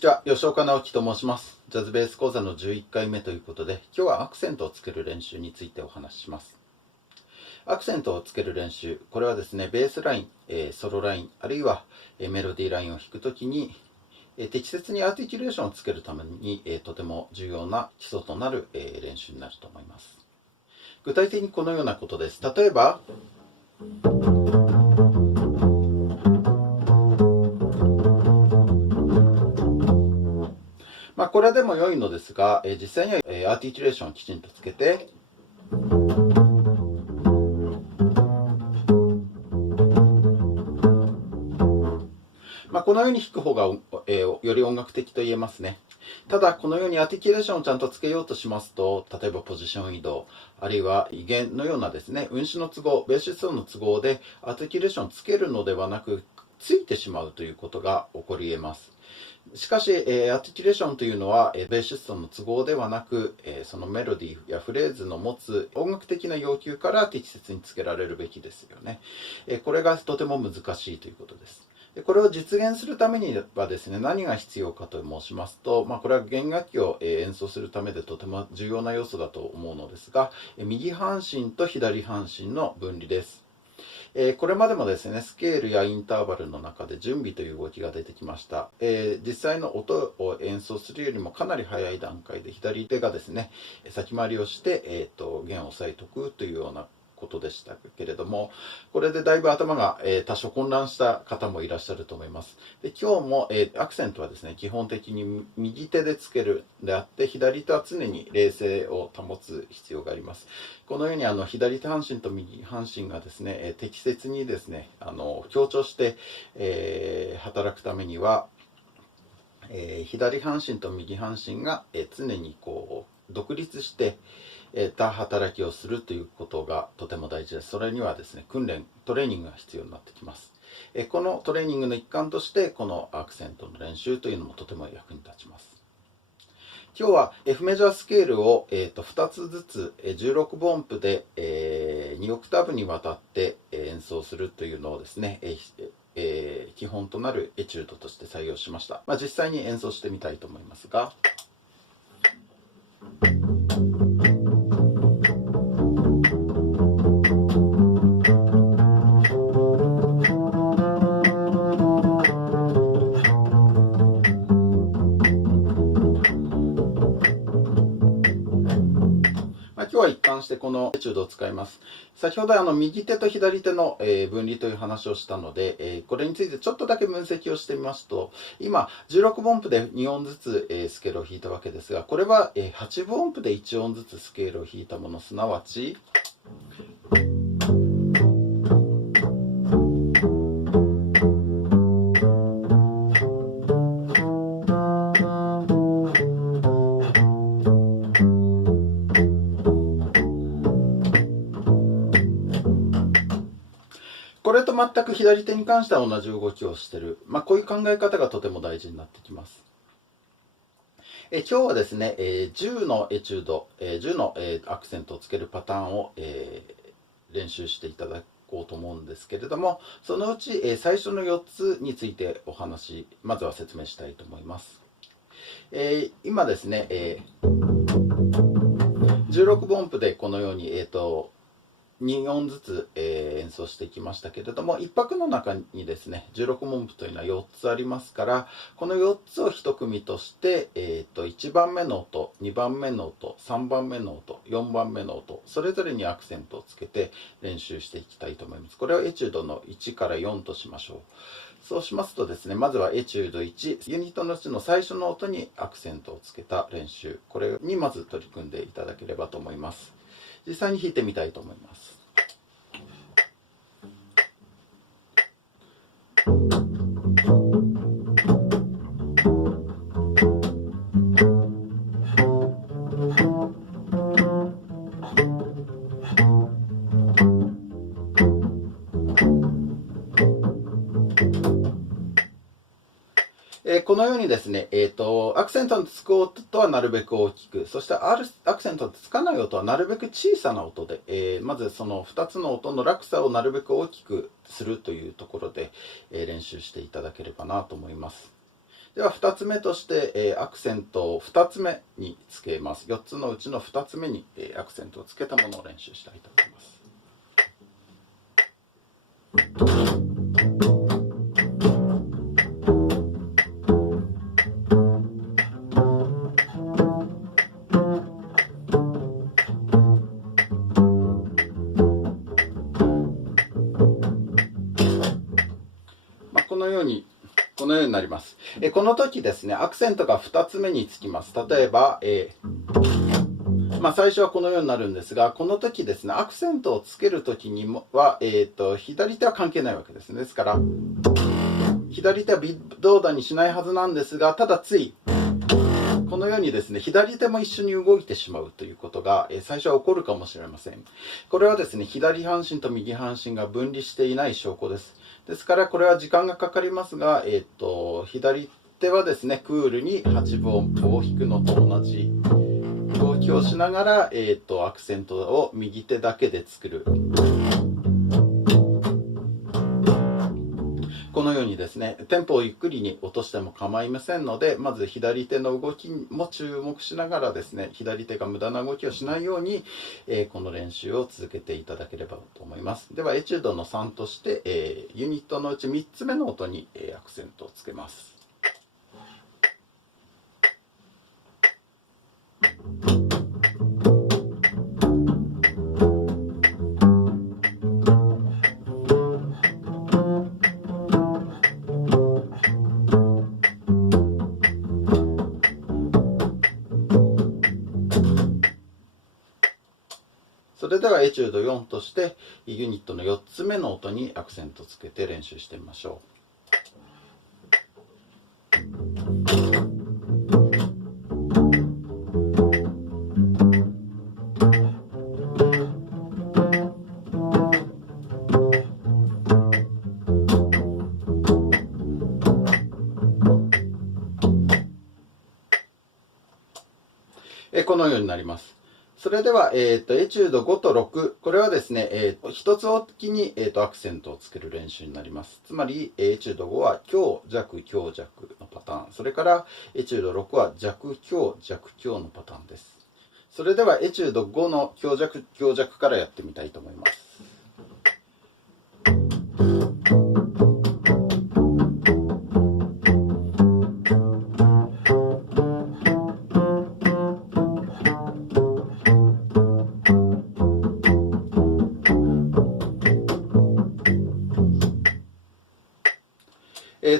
ちは、吉岡直樹と申します。ジャズベース講座の11回目ということで、今日はアクセントをつける練習についてお話しします。アクセントをつける練習、これはですね、ベースライン、ソロライン、あるいはメロディーラインを弾くときに、適切にアーティキュレーションをつけるために、とても重要な基礎となる、練習になると思います。具体的にこのようなことです。例えば、これでも良いのですが、実際には、アーティキュレーションをきちんとつけて、このように弾く方が、より音楽的と言えますね。ただ、このようにアーティキュレーションをちゃんとつけようとしますと、例えばポジション移動、あるいは威厳のようなですね、運指の都合、ベーシストの都合でアーティキュレーションをつけるのではなく、ついてしまうということが起こり得ます。しかし、アーティキュレーションというのは、ベーシストの都合ではなく、そのメロディーやフレーズの持つ音楽的な要求から適切につけられるべきですよね。これがとても難しいということです。これを実現するためにはですね、何が必要かと申しますと、これは弦楽器を演奏するためでとても重要な要素だと思うのですが、右半身と左半身の分離です。これまでもですね、スケールやインターバルの中で準備という動きが出てきました。実際の音を演奏するよりもかなり早い段階で左手がですね、先回りをして、弦を押さえておくというようなことでしたけれども、これでだいぶ頭が、多少混乱した方もいらっしゃると思います。で、今日も、アクセントはですね、基本的に右手でつけるであって、左手は常に冷静を保つ必要があります。このように左手半身と右半身がですね、適切にですね、強調して、働くためには、左半身と右半身が、常にこう独立してた働きをするということがとても大事です。それにはですね、トレーニングが必要になってきます。このトレーニングの一環として、このアクセントの練習というのもとても役に立ちます。今日は F メジャースケールを、2つずつ16分音符で、2オクターブにわたって演奏するというのをですね、基本となるエチュードとして採用しました。実際に演奏してみたいと思いますが、今日は一貫してこのエチュードを使います。先ほど右手と左手の分離という話をしたので、これについてちょっとだけ分析をしてみますと、今16分音符で2音ずつスケールを弾いたわけですが、これは8分音符で1音ずつスケールを弾いたもの、すなわちこれと全く左手に関しては同じ動きをしている。こういう考え方がとても大事になってきます。今日はですね、10のエチュード、10のアクセントをつけるパターンを練習していただこうと思うんですけれども、そのうち最初の4つについてまずは説明したいと思います。今ですね、16分音符でこのように、2音ずつ、演奏していきましたけれども、1拍の中にですね、16分音符というのは4つありますから、この4つを1組として、1番目の音、2番目の音、3番目の音、4番目の音、それぞれにアクセントをつけて練習していきたいと思います。これをエチュードの1から4としましょう。そうしますとですね、まずはエチュード1、ユニットのうちの最初の音にアクセントをつけた練習、これにまず取り組んでいただければと思います。実際に弾いてみたいと思います。このようにですね、アクセントのつく音はなるべく大きく、そしてアクセントのつかない音はなるべく小さな音で、まずその2つの音の落差をなるべく大きくするというところで、練習していただければなと思います。では2つ目として、アクセントを2つ目につけます。4つのうちの2つ目に、アクセントをつけたものを練習したいと思います。このようになります。この時ですね、アクセントが2つ目につきます。例えば、最初はこのようになるんですが、この時ですね、アクセントをつける時には、左手は関係ないわけですね。ですから、左手は微動だにしないはずなんですが、ただつい、このようにですね、左手も一緒に動いてしまうということが、最初は起こるかもしれません。これはですね、左半身と右半身が分離していない証拠です。ですから、これは時間がかかりますが、左手はですね、クールに8分音符を弾くのと同じ動きをしながら、アクセントを右手だけで作る。このようにですね、テンポをゆっくりに落としても構いませんので、まず左手の動きも注目しながらですね、左手が無駄な動きをしないように、この練習を続けていただければと思います。では、エチュードの3として、ユニットのうち3つ目の音に、アクセントをつけます。それではエチュード4としてユニットの4つ目の音にアクセントをつけて練習してみましょう。このようになります。それでは、エチュード5と6、これはですね、一つおきに、アクセントをつける練習になります。つまり、エチュード5は強弱強弱のパターン。それから、エチュード6は弱強弱強のパターンです。それでは、エチュード5の強弱強弱からやってみたいと思います。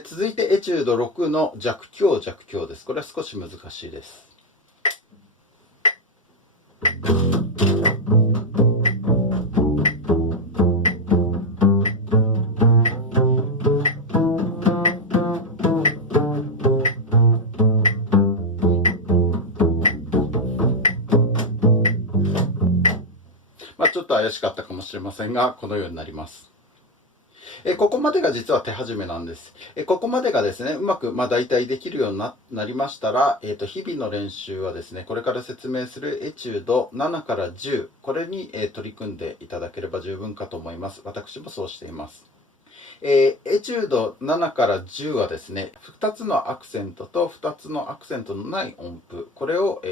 続いてエチュード6の弱強弱強です。これは少し難しいです。ちょっと怪しかったかもしれませんが、このようになります。ここまでが実は手始めなんです。ここまでがですね、うまく大体できるようになりましたら、日々の練習はですね、これから説明するエチュード7から10、これに取り組んでいただければ十分かと思います。私もそうしています。エチュード7から10はですね、2つのアクセントと2つのアクセントのない音符、これを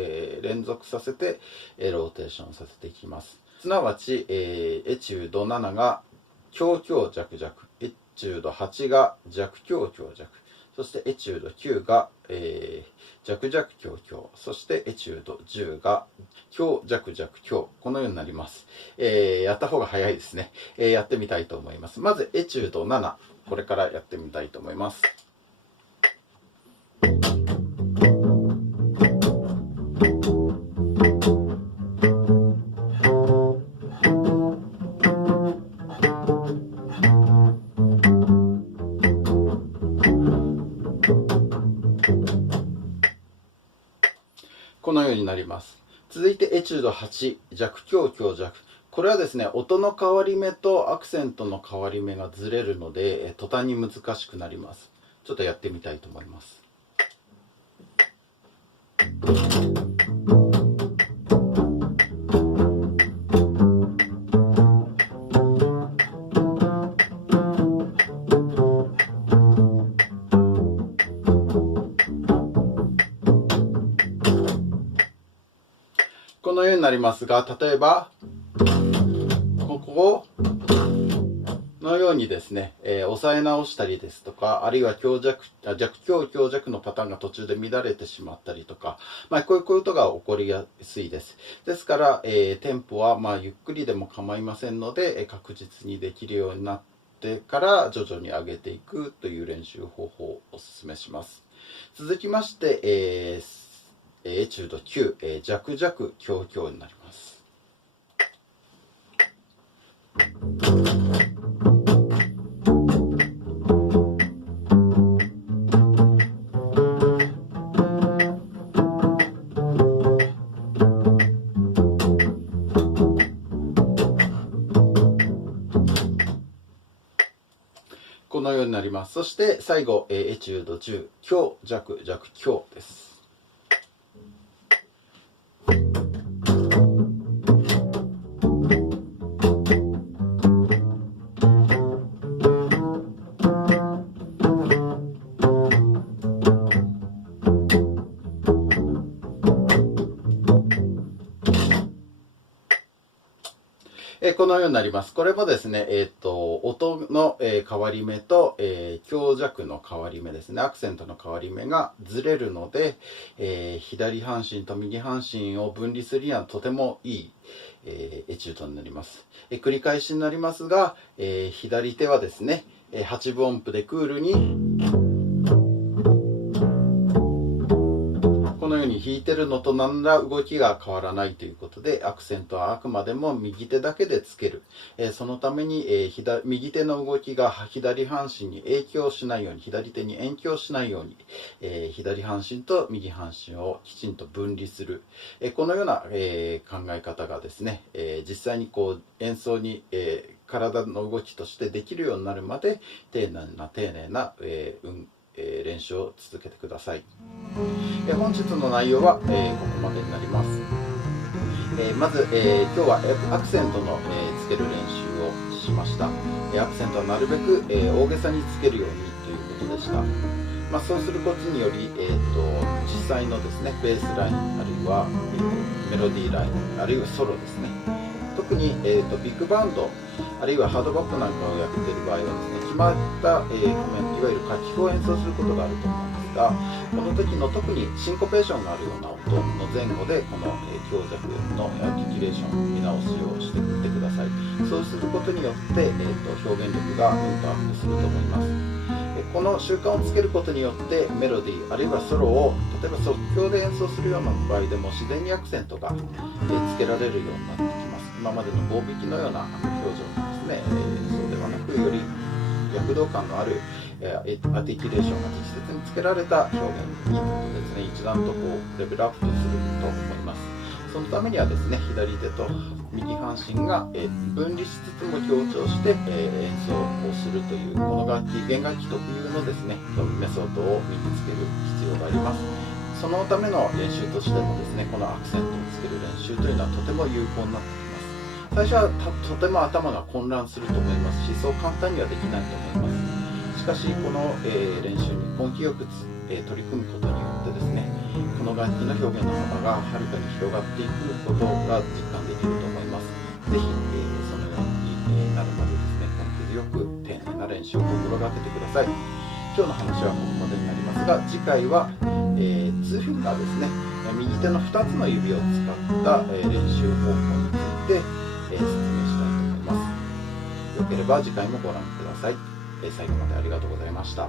連続させてローテーションさせていきます。すなわち、エチュード7が強強弱弱、エチュード8が弱強強弱、そしてエチュード9が、弱弱強強、そしてエチュード10が強弱弱強、このようになります。やった方が早いですね。やってみたいと思います。まずエチュード7、これからやってみたいと思います。このようになります。続いてエチュード8、弱強強弱。これはですね、音の変わり目とアクセントの変わり目がずれるので、途端に難しくなります。ちょっとやってみたいと思います。このようになりますが、例えばここのようにですね、押さえ直したりですとか、あるいは弱強強弱のパターンが途中で乱れてしまったりとか、こういうことが起こりやすいです。ですから、テンポはゆっくりでも構いませんので、確実にできるようになってから徐々に上げていくという練習方法をお勧めします。続きまして、エチュード9、弱弱強強になります。このようになります。そして最後、エチュード10、強弱弱強です。このようになります。これもですね、音の変わり目と強弱の変わり目ですね、アクセントの変わり目がずれるので、左半身と右半身を分離するにはとてもいいエチュードになります。繰り返しになりますが、左手はですね、8分音符でクールにこのように弾いてるのと何ら動きが変わらないということで、アクセントはあくまでも右手だけでつける。そのために、右手の動きが左半身に影響しないように、左手に影響しないように、左半身と右半身をきちんと分離する。このような、考え方がですね、実際に演奏に、体の動きとしてできるようになるまで丁寧な、練習を続けてください。本日の内容は、ここまでになります。まず、今日はアクセントの、つける練習をしました。アクセントはなるべく、大げさにつけるようにということでした。そうすることにより、実際のですね、ベースラインあるいは、メロディーラインあるいはソロですね、特に、ビッグバンドあるいはハードバックなんかをやっている場合はですね、決まった、いわゆる楽器を演奏することがあると思うんですが、この時の特にシンコペーションがあるような音の前後でこの強弱のアーティキュレーション見直しをしてみてください。そうすることによって、表現力がアップすると思います。この習慣をつけることによってメロディーあるいはソロを例えば即興で演奏するような場合でも自然にアクセントがつけられるようになってきます。今までの棒引きのような表情にですね、そうではなくより躍動感のあるアーティキュレーションが適切につけられた表現にですね、一段とレベルアップすると思います。そのためにはですね、左手と右半身が分離しつつも強調して演奏をするというこの弦楽器特有のですねメソッドを身につける必要があります。そのための練習としてもですね、このアクセントをつける練習というのはとても有効になってきます。最初はとても頭が混乱すると思いますし、そう簡単にはできないと思います。しかしこの練習に根気よく取り組むことによってですね、この楽器の表現の幅がはるかに広がっていくことが実感できると思います。ぜひ、そのようになるまでですね、根気強く丁寧な練習を心がけてください。今日の話はここまでになりますが、次回は、2フィンガーですね、右手の2つの指を使った練習方法について説明したいと思います。よければ次回もご覧ください。最後までありがとうございました。